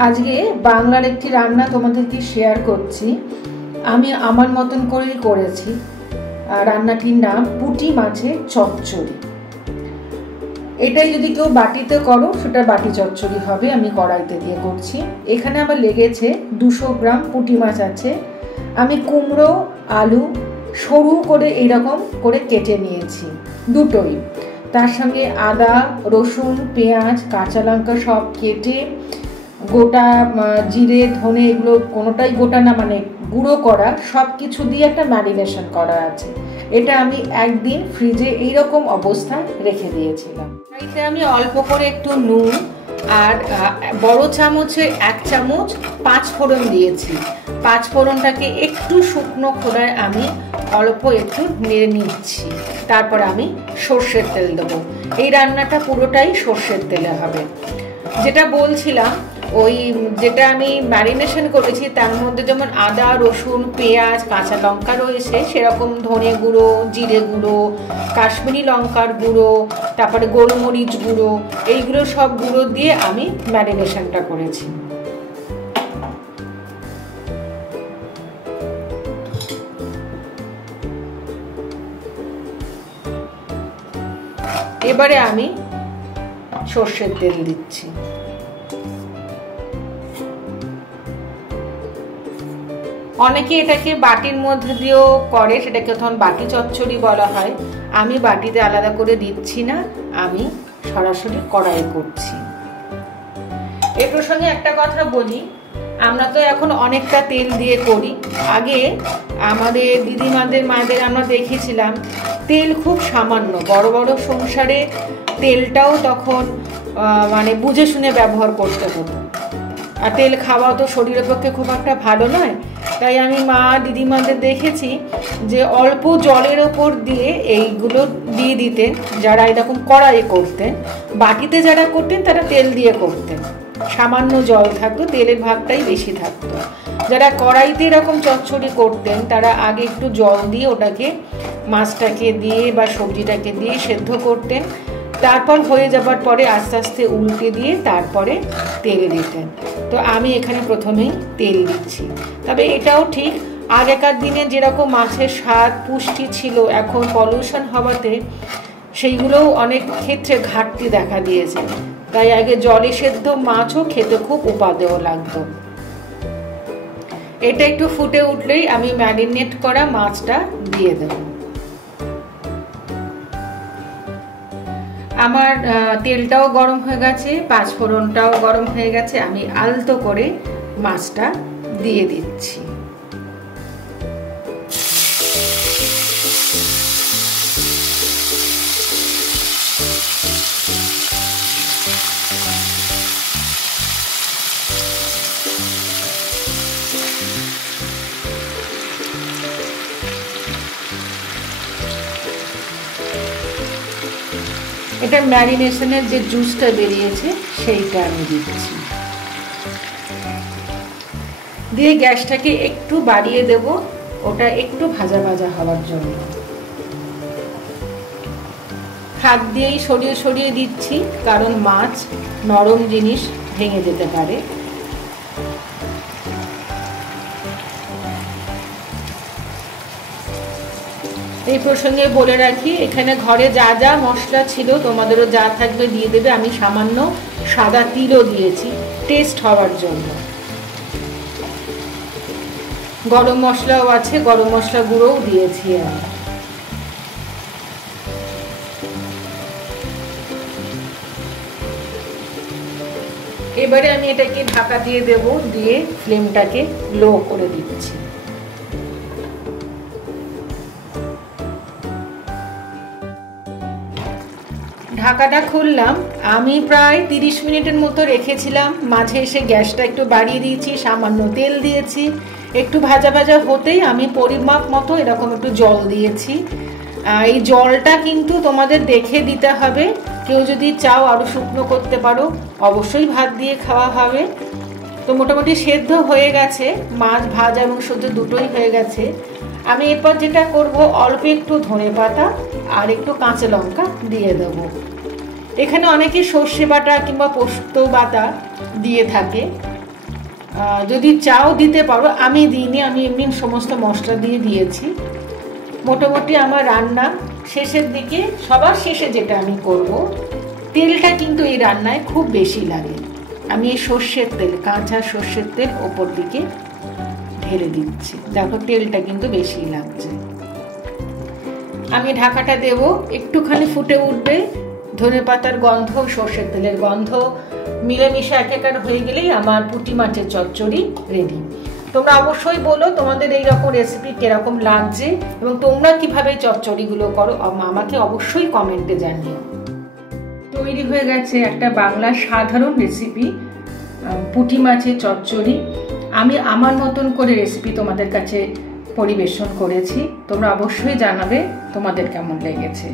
আজকে বাংলার একটি রান্না তোমাদেরকে শেয়ার করছি। আমি আমার মতন করেই করেছি। রান্নাটির নাম পুঁটি মাছের চচ্চড়ি। এটাই যদি কেউ বাটিতে করো সেটা বাটি চচ্চড়ি হবে, আমি কড়াইতে দিয়ে করছি। এখানে আমার লেগেছে 200 গ্রাম পুঁটি মাছ আছে। আমি কুমড়ো আলু সরু করে এইরকম করে কেটে নিয়েছি দুটোই। তার সঙ্গে আদা রসুন পেঁয়াজ কাঁচা লঙ্কা সব কেটে গোটা জিরে ধনে এগুলো কোনোটাই গোটা না, মানে গুঁড়ো করা সব কিছু দিয়ে একটা ম্যারিনেশন করা আছে। এটা আমি একদিন ফ্রিজে এইরকম অবস্থায় রেখে দিয়েছিলাম। এতে আমি অল্প করে একটু নুন আর বড় চামচে 1 চামচ 5 ফোড়ন দিয়েছি। 5 ফোড়নটাকে একটু শুকনো খোলায় আমি অল্প একটু নেড়ে নিচ্ছি। তারপর আমি সর্ষের তেল দেবো। এই রান্নাটা পুরোটাই সর্ষের তেলে হবে। যেটা বলছিলাম, ওই যেটা আমি ম্যারিনেশন করেছি তার মধ্যে যেমন আদা রসুন পেঁয়াজ কাঁচা লঙ্কা রয়েছে, সেরকম ধনে গুঁড়ো জিরে গুঁড়ো কাশ্মীরি লঙ্কার গুঁড়ো তারপরে গোলমরিচ গুঁড়ো এইগুলো সব গুঁড়ো দিয়ে আমি ম্যারিনেশনটা করেছি। এবারে আমি সর্ষের তেল দিচ্ছি। অনেকে এটাকে বাটির মধ্যে দিয়েও করে, সেটাকে তখন বাটি চচ্চড়ি বলা হয়। আমি বাটিতে আলাদা করে দিচ্ছি না, আমি সরাসরি কড়াই করছি। এর প্রসঙ্গে একটা কথা বলি, আমরা তো এখন অনেকটা তেল দিয়ে করি। আগে আমাদের দিদিমাদের মায়েদের আমরা দেখেছিলাম তেল খুব সামান্য, বড় বড় সংসারে তেলটাও তখন মানে বুঝে শুনে ব্যবহার করতে হতো। আর তেল খাওয়া তো শরীরের পক্ষে খুব একটা ভালো নয়। তাই আমি মা দিদিমাদের দেখেছি যে অল্প জলের ওপর দিয়ে এইগুলো দিয়ে দিতেন। যারা এরকম কড়াইয়ে করতেন, বাটিতে যারা করতেন তারা তেল দিয়ে করতেন, সামান্য জল থাকতো, তেলের ভাগটাই বেশি থাকতো। যারা কড়াইতে এরকম চচ্চড়ি করতেন তারা আগে একটু জল দিয়ে ওটাকে মাছটাকে দিয়ে বা সবজিটাকে দিয়ে সেদ্ধ করতেন। তারপর হয়ে যাবার পরে আস্তে আস্তে উল্টে দিয়ে তারপরে তেল দিতেন। তো আমি এখানে প্রথমেই তেল দিচ্ছি। তবে এটাও ঠিক, আগেকার দিনে যেরকম মাছের স্বাদ পুষ্টি ছিল, এখন পলিউশন হওয়াতে সেইগুলোও অনেক ক্ষেত্রে ঘাটতি দেখা দিয়েছে। তাই আগে জলে সেদ্ধ মাছও খেতে খুব উপাদেয় লাগতো। এটা একটু ফুটে উঠলেই আমি ম্যারিনেট করা মাছটা দিয়ে দেব। আমার তেলটাও গরম হয়ে গেছে, 5 ফোড়নটাও গরম হয়ে গেছে। আমি আলতো করে মাছটা দিয়ে দিচ্ছি। এটা ম্যারিনেশনের যে জুসটা বেরিয়েছে সেইটা আমি দিচ্ছি। দিয়ে গ্যাসটাকে একটু বাড়িয়ে দেব, ওটা একটু ভাজা ভাজা হওয়ার জন্য। হাত দিয়েই সরিয়ে সরিয়ে দিচ্ছি, কারণ মাছ নরম জিনিস ভেঙে যেতে পারে। এই প্রসঙ্গে বলে রাখি, এখানে ঘরে যা যা মশলা ছিল তোমাদেরও যা থাকবে দিয়ে দেবে। আমি সামান্য সাদা তিলও দিয়েছি টেস্ট হওয়ার জন্য। গরম মশলাও আছে, গরম মশলা গুঁড়োও দিয়েছি আমি। এবারে আমি এটাকে ঢাকা দিয়ে দেব, দিয়ে ফ্লেমটাকে লো করে দিচ্ছি। ঢাকাটা খুললাম, আমি প্রায় 30 মিনিটের মতো রেখেছিলাম। মাঝে এসে গ্যাসটা একটু বাড়িয়ে দিয়েছি, সামান্য তেল দিয়েছি। একটু ভাজা ভাজা হতেই আমি পরিমাপ মতো এরকম একটু জল দিয়েছি। এই জলটা কিন্তু তোমাদের দেখে দিতে হবে। কেউ যদি চাও আরও শুকনো করতে পারো, অবশ্যই ভাত দিয়ে খাওয়া হবে। তো মোটামুটি সেদ্ধ হয়ে গেছে, মাছ ভাজা এবং সেদ্ধ দুটোই হয়ে গেছে। আমি এরপর যেটা করব, অল্প একটু ধনেপাতা আর একটু কাঁচা লঙ্কা দিয়ে দেবো। এখানে অনেকে সর্ষে বাটা কিংবা পোস্ত বাটা দিয়ে থাকে, যদি চাও দিতে পারো, আমি দিইনি, আমি এমনি সমস্ত মশলা দিয়ে দিয়েছি। মোটামুটি আমার রান্না শেষের দিকে, সবার শেষে যেটা আমি করব, তেলটা কিন্তু এই রান্নায় খুব বেশি লাগে। আমি এই সর্ষের তেল, কাঁচা সর্ষের তেল ওপর দিকে ঢেলে দিচ্ছি। দেখো তেলটা কিন্তু বেশি লাগছে। আমি ঢাকাটা দেব, একটুখানি ফুটে উঠবে, ধনেপাতার গন্ধ, সর্ষের তেলের গন্ধ মিলেমিশে একাকার হয়ে গেলেই আমার পুঁটি মাছের চচ্চড়ি রেডি। তোমরা অবশ্যই বলো তোমাদের এইরকম রেসিপি কিরকম লাগছে এবং তোমরা কিভাবে চচ্চড়িগুলো করো, আমাকে অবশ্যই কমেন্টে জানিও। তৈরি হয়ে গেছে একটা বাংলার সাধারণ রেসিপি, পুঁটি মাছের চচ্চড়ি। আমি আমার মতন করে রেসিপি তোমাদের কাছে পরিবেশন করেছি। তোমরা অবশ্যই জানাবে তোমাদের কেমন লেগেছে।